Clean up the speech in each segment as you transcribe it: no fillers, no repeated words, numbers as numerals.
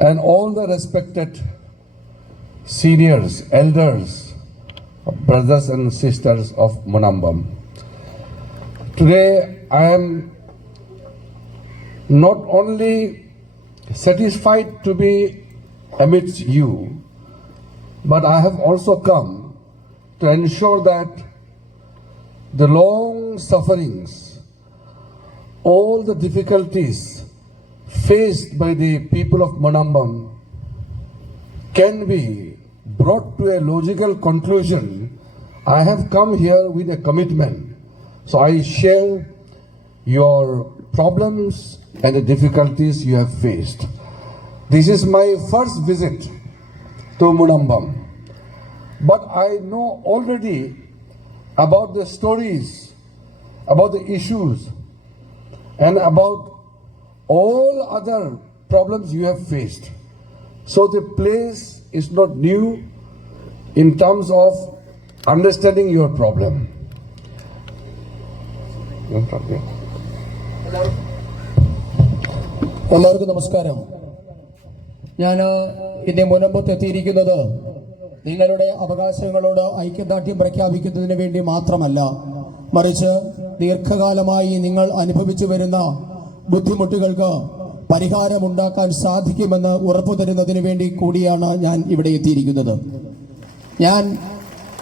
and all the respected seniors, elders, brothers and sisters of Munambam. Today I am not only satisfied to be amidst you, but I have also come to ensure that the long sufferings, all the difficulties faced by the people of Munambam can be brought to a logical conclusion. I have come here with a commitment. So I share your problems and the difficulties you have faced. This is my first visit to Munambam, but I know already about the stories, about the issues, and about all other problems you have faced. So the place is not new in terms of understanding your problem. എല്ലാവർക്കും നമസ്കാരം. ഞാൻ ഇന്ന് മുനമ്പത്ത് എത്തിയിരിക്കുന്നത് നിങ്ങളുടെ അവകാശങ്ങളോട് ഐക്യദാർഢ്യം പ്രഖ്യാപിക്കുന്നതിന് വേണ്ടി മാത്രമല്ല, മറിച്ച് ദീർഘകാലമായി നിങ്ങൾ അനുഭവിച്ചു വരുന്ന ബുദ്ധിമുട്ടുകൾക്ക് പരിഹാരമുണ്ടാക്കാൻ സാധിക്കുമെന്ന് ഉറപ്പു തരുന്നതിന് വേണ്ടി കൂടിയാണ് ഞാൻ ഇവിടെ എത്തിയിരിക്കുന്നത്. ഞാൻ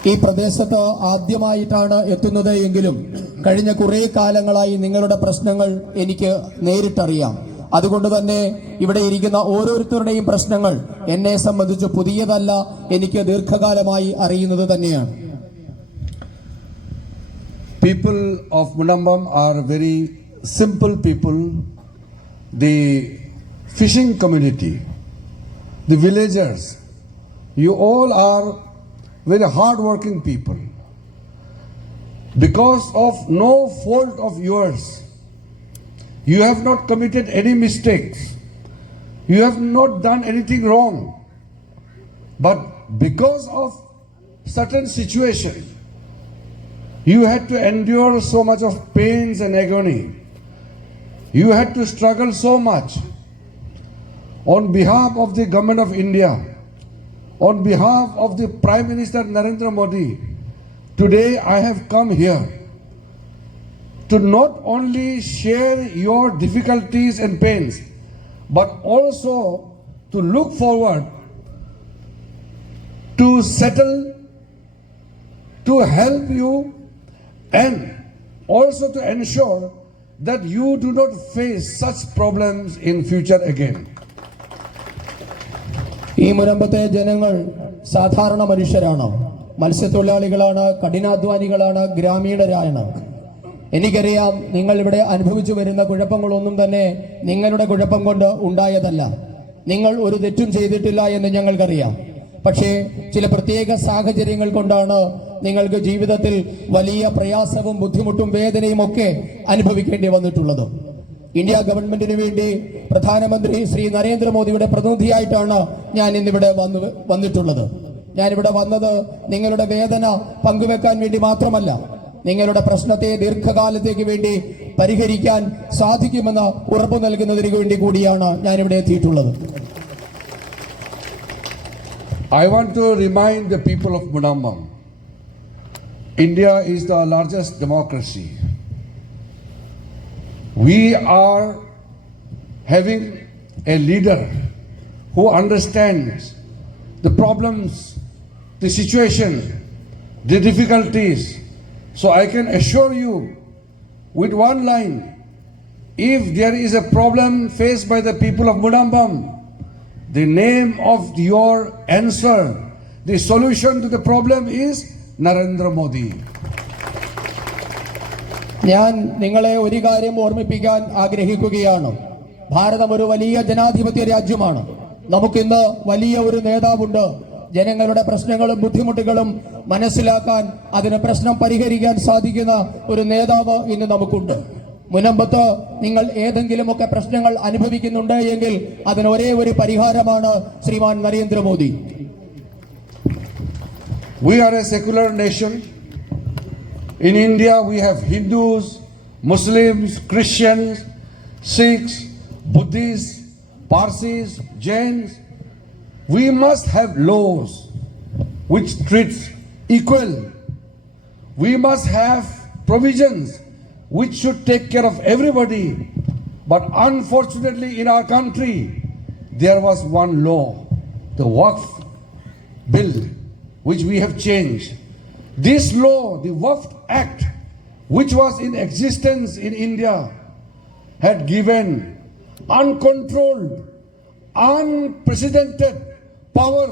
ഈ പ്രദേശത്ത് ആദ്യമായിട്ടാണ് എത്തുന്നത് എങ്കിലും കഴിഞ്ഞ കുറേ കാലങ്ങളായി നിങ്ങളുടെ പ്രശ്നങ്ങൾ എനിക്ക് നേരിട്ടറിയാം. അതുകൊണ്ട് തന്നെ ഇവിടെ ഇരിക്കുന്ന ഓരോരുത്തരുടെയും പ്രശ്നങ്ങൾ എന്നെ സംബന്ധിച്ച് പുതിയതല്ല, എനിക്ക് ദീർഘകാലമായി അറിയുന്നത് തന്നെയാണ്. People of Munambam are very simple people. The fishing community, the villagers, you all are very hard-working people. Because of no fault of yours, you have not committed any mistakes. You have not done anything wrong. But because of certain situation, you had to endure so much of pains and agony. You had to struggle so much. On behalf of the government of India, on behalf of the Prime Minister Narendra Modi, today I have come here to not only share your difficulties and pains, but also to look forward to settle, to help you, and also to ensure that you do not face such problems in future again. ഈ മുനമ്പത്തെ ജനങ്ങൾ സാധാരണ മനുഷ്യരാണ്, മത്സ്യത്തൊഴിലാളികളാണ്, കഠിനാധ്വാനികളാണ്, ഗ്രാമീണരാണ്. എനിക്കറിയാം നിങ്ങൾ ഇവിടെ അനുഭവിച്ചു വരുന്ന കുഴപ്പങ്ങളൊന്നും തന്നെ നിങ്ങളുടെ കുഴപ്പം കൊണ്ട് ഉണ്ടായതല്ല. നിങ്ങൾ ഒരു തെറ്റും ചെയ്തിട്ടില്ല എന്ന് ഞങ്ങൾക്കറിയാം. പക്ഷേ ചില പ്രത്യേക സാഹചര്യങ്ങൾ കൊണ്ടാണ് നിങ്ങൾക്ക് ജീവിതത്തിൽ വലിയ പ്രയാസവും ബുദ്ധിമുട്ടും വേദനയും ഒക്കെ അനുഭവിക്കേണ്ടി വന്നിട്ടുള്ളത്. ഇന്ത്യ ഗവൺമെന്റിന് വേണ്ടി പ്രധാനമന്ത്രി ശ്രീ നരേന്ദ്രമോദിയുടെ പ്രതിനിധിയായിട്ടാണ് ഞാൻ ഇന്നിവിടെ വന്നിട്ടുള്ളത്. ഞാനിവിടെ വന്നത് നിങ്ങളുടെ വേദന പങ്കുവെക്കാൻ വേണ്ടി മാത്രമല്ല, നിങ്ങളുടെ പ്രശ്നത്തെ ദീർഘകാലത്തേക്ക് വേണ്ടി പരിഹരിക്കാൻ സാധിക്കുമെന്ന് ഉറപ്പു നൽകുന്നതിന് വേണ്ടി കൂടിയാണ് ഞാനിവിടെ എത്തിയിട്ടുള്ളത്. I want to remind the people of Munambam, India is the largest democracy. We are having a leader who understands the problems, the situation, the difficulties. So I can assure you with one line, if there is a problem faced by the people of Munambam, the name of your answer, the solution to the problem is Narendra Modi. ഞാൻ നിങ്ങളെ ഒരു കാര്യം ഓർമ്മിപ്പിക്കാൻ ആഗ്രഹിക്കുകയാണ്. ഭാരതം ഒരു വലിയ ജനാധിപത്യ രാജ്യമാണ്. നമുക്കിന്ന് വലിയ ഒരു നേതാവുണ്ട്. ജനങ്ങളുടെ പ്രശ്നങ്ങളും ബുദ്ധിമുട്ടുകളും മനസ്സിലാക്കാൻ, അതിന് പ്രശ്നം പരിഹരിക്കാൻ സാധിക്കുന്ന ഒരു നേതാവ് ഇന്ന് നമുക്കുണ്ട്. മുനമ്പത്ത് നിങ്ങൾ ഏതെങ്കിലുമൊക്കെ പ്രശ്നങ്ങൾ അനുഭവിക്കുന്നുണ്ട് എങ്കിൽ അതിന് ഒരേ ഒരു പരിഹാരമാണ് ശ്രീമാൻ Narendra Modi. We are a secular nation. In India we have Hindus, Muslims, Christians, Sikhs, Buddhists, Parsis, Jains, we must have laws which treats equal. We must have provisions which should take care of everybody. But unfortunately in our country, there was one law, the Waqf bill, which we have changed. This law, the Waqf Act, which was in existence in India, had given uncontrolled, unprecedented power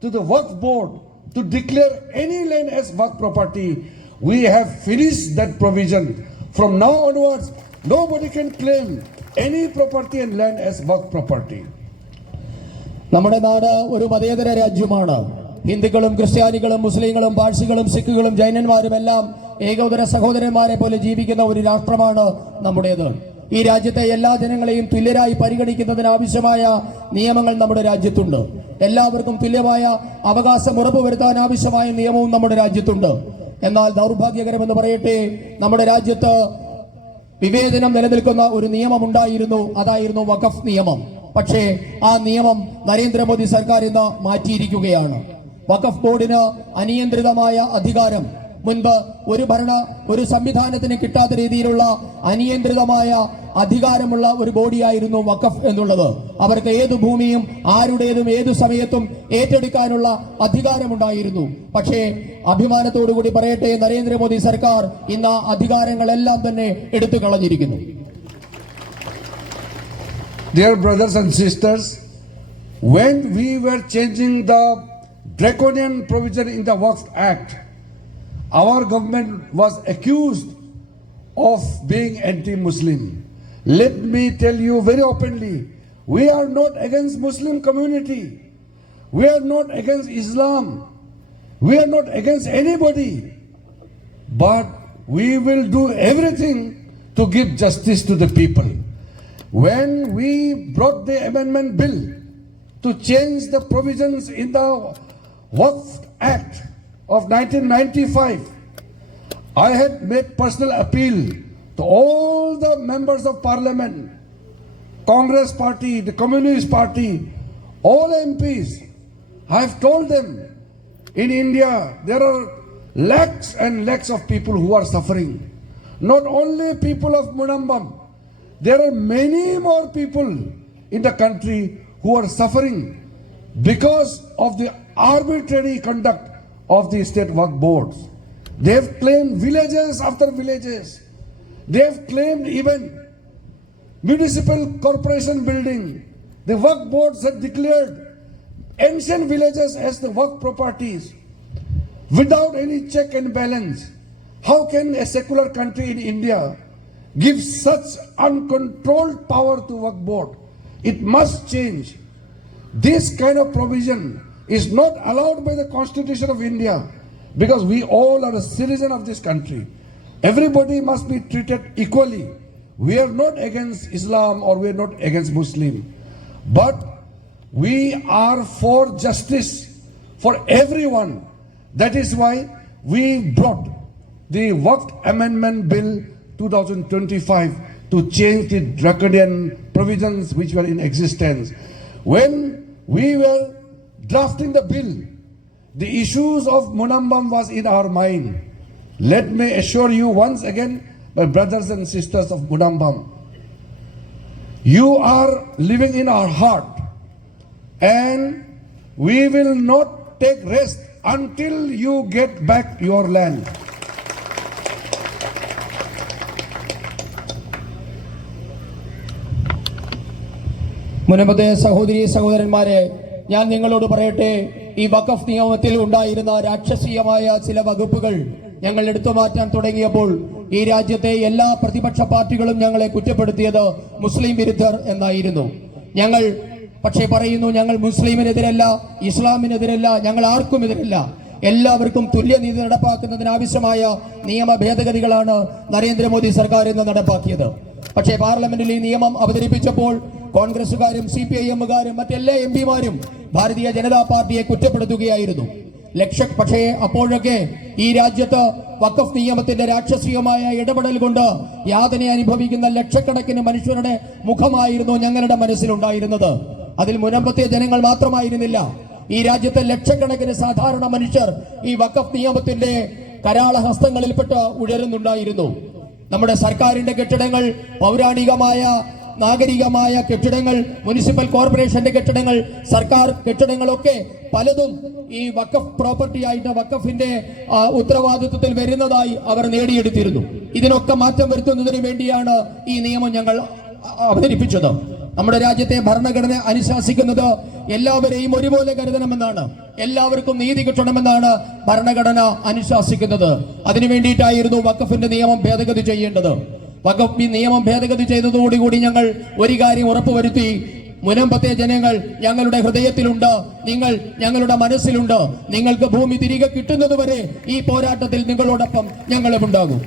to the Waqf board to declare any land as Waqf property. We have finished that provision. From now onwards, nobody can claim any property and land as Waqf property. നമ്മുടെ നാട് ഒരു മതേതര രാജ്യമാണ്. ഹിന്ദുക്കളും ക്രിസ്ത്യാനികളും മുസ്ലിങ്ങളും പാഴ്സികളും സിഖുകളും ജൈനന്മാരും എല്ലാം ഏകോദര സഹോദരന്മാരെ പോലെ ജീവിക്കുന്ന ഒരു രാഷ്ട്രമാണ് നമ്മുടേത്. ഈ രാജ്യത്തെ എല്ലാ ജനങ്ങളെയും തുല്യരായി പരിഗണിക്കുന്നതിന് ആവശ്യമായ നിയമങ്ങൾ നമ്മുടെ രാജ്യത്തുണ്ട്. എല്ലാവർക്കും തുല്യമായ അവകാശം ഉറപ്പുവരുത്താൻ ആവശ്യമായ നിയമവും നമ്മുടെ രാജ്യത്തുണ്ട്. എന്നാൽ ദൗർഭാഗ്യകരമെന്ന് പറയട്ടെ, നമ്മുടെ രാജ്യത്ത് വിവേചനം നിലനിൽക്കുന്ന ഒരു നിയമം ഉണ്ടായിരുന്നു. അതായിരുന്നു വഖഫ് നിയമം. പക്ഷേ ആ നിയമം നരേന്ദ്രമോദി സർക്കാർ ഇന്ന് മാറ്റിയിരിക്കുകയാണ്. വഖഫ് ബോർഡിന് അനിയന്ത്രിതമായ അധികാരം, മുൻപ് ഒരു സംവിധാനത്തിന് കിട്ടാത്ത രീതിയിലുള്ള അനിയന്ത്രിതമായ അധികാരമുള്ള ഒരു ബോഡിയായിരുന്നു വഖഫ് എന്നുള്ളത്. അവർക്ക് ഏതു ഭൂമിയും ആരുടേതും ഏതു സമയത്തും ഏറ്റെടുക്കാനുള്ള അധികാരമുണ്ടായിരുന്നു. പക്ഷേ അഭിമാനത്തോടുകൂടി പറയട്ടെ, നരേന്ദ്രമോദി സർക്കാർ ഇന്ന് അധികാരങ്ങളെല്ലാം തന്നെ എടുത്തു കളഞ്ഞിരിക്കുന്നു. Dear brothers and sisters, when we were changing the draconian provision in the Waqf Act, our government was accused of being anti-Muslim. Let me tell you very openly, we are not against Muslim community. We are not against Islam. We are not against anybody. But we will do everything to give justice to the people. When we brought the amendment bill to change the provisions in the Waqf Act of 1995, I had made personal appeal to all the members of parliament, Congress party, the Communist party, all MPs. I have told them, in India there are lakhs and lakhs of people who are suffering. Not only people of Munambam, there are many more people in the country who are suffering because of the arbitrary conduct of the state Waqf boards. They have claimed villages after villages. They have claimed even municipal corporation building. The Waqf boards have declared ancient villages as the Waqf properties without any check and balance. How can a secular country in India give such uncontrolled power to Waqf board? It must change. This kind of provision is not allowed by the Constitution of India, because we all are a citizen of this country. Everybody must be treated equally. We are not against Islam or we are not against Muslim, but we are for justice for everyone. That is why we brought the Waqf Amendment Bill 2025 to change the draconian provisions which were in existence. When we were drafting the bill, the issues of Munambam was in our mind. Let me assure you once again, my brothers and sisters of Munambam, you are living in our heart, and we will not take rest until you get back your land. മുനമ്പത്തെ സഹോദരീ സഹോദരന്മാരെ, ഞാൻ നിങ്ങളോട് പറയട്ടെ, ഈ വഖഫ് നിയമത്തിൽ ഉണ്ടായിരുന്ന രാക്ഷസീയമായ ചില വകുപ്പുകൾ ഞങ്ങൾ എടുത്തു മാറ്റാൻ തുടങ്ങിയപ്പോൾ ഈ രാജ്യത്തെ എല്ലാ പ്രതിപക്ഷ പാർട്ടികളും ഞങ്ങളെ കുറ്റപ്പെടുത്തിയത് മുസ്ലിം വിരുദ്ധർ എന്നായിരുന്നു. ഞങ്ങൾ പക്ഷേ പറയുന്നു, ഞങ്ങൾ മുസ്ലിമിനെതിരല്ല, ഇസ്ലാമിനെതിരല്ല, ഞങ്ങൾ ആർക്കും എതിരല്ല. എല്ലാവർക്കും തുല്യനീതി നടപ്പാക്കുന്നതിന് ആവശ്യമായ നിയമ ഭേദഗതികളാണ് നരേന്ദ്രമോദി സർക്കാർ ഇന്ന് നടപ്പാക്കിയത്. പക്ഷേ പാർലമെന്റിൽ ഈ നിയമം അവതരിപ്പിച്ചപ്പോൾ കോൺഗ്രസുകാരും CPIM-കാരും മറ്റെല്ലാ MP-മാരും ഭാരതീയ ജനതാ പാർട്ടിയെ കുറ്റപ്പെടുത്തുകയായിരുന്നു. പക്ഷേ അപ്പോഴൊക്കെ ഈ രാജ്യത്ത് വഖഫ് നിയമത്തിന്റെ രാക്ഷസികമായ ഇടപെടൽ കൊണ്ട് യാതന അനുഭവിക്കുന്ന ലക്ഷക്കണക്കിന് മനുഷ്യരുടെ മുഖമായിരുന്നു ഞങ്ങളുടെ മനസ്സിലുണ്ടായിരുന്നത്. അതിൽ മുനമ്പത്തെ ജനങ്ങൾ മാത്രമായിരുന്നില്ല, ഈ രാജ്യത്തെ ലക്ഷക്കണക്കിന് സാധാരണ മനുഷ്യർ ഈ വഖഫ് നിയമത്തിന്റെ കരാളഹസ്തങ്ങളിൽപ്പെട്ട് ഉയരുന്നുണ്ടായിരുന്നു. നമ്മുടെ സർക്കാരിന്റെ കെട്ടിടങ്ങൾ, പൗരാണികമായ നാഗരികമായ കെട്ടിടങ്ങൾ, മുനിസിപ്പൽ കോർപ്പറേഷന്റെ കെട്ടിടങ്ങൾ, സർക്കാർ കെട്ടിടങ്ങളൊക്കെ പലതും ഈ വഖഫ് പ്രോപ്പർട്ടി ആയിട്ട് വഖഫിന്റെ ഉത്തരവാദിത്വത്തിൽ വരുന്നതായി അവർ നേടിയെടുത്തിരുന്നു. ഇതിനൊക്കെ മാറ്റം വരുത്തുന്നതിന് വേണ്ടിയാണ് ഈ നിയമം ഞങ്ങൾ അവതരിപ്പിച്ചത്. നമ്മുടെ രാജ്യത്തെ ഭരണഘടന അനുശാസിക്കുന്നത് എല്ലാവരെയും ഒരുപോലെ കരുതണമെന്നാണ്, എല്ലാവർക്കും നീതി കിട്ടണമെന്നാണ് ഭരണഘടന അനുശാസിക്കുന്നത്. അതിനു വേണ്ടിയിട്ടായിരുന്നു വഖഫിന്റെ നിയമം ഭേദഗതി ചെയ്യേണ്ടത്. വഖഫ് നിയമം ഭേദഗതി ചെയ്തതോടുകൂടി ഞങ്ങൾ ഒരു കാര്യം ഉറപ്പുവരുത്തി, മുനമ്പത്തെ ജനങ്ങൾ ഞങ്ങളുടെ ഹൃദയത്തിലുണ്ട്, നിങ്ങൾ ഞങ്ങളുടെ മനസ്സിലുണ്ട്. നിങ്ങൾക്ക് ഭൂമി തിരികെ കിട്ടുന്നതുവരെ ഈ പോരാട്ടത്തിൽ നിങ്ങളോടൊപ്പം ഞങ്ങളും ഉണ്ടാകും.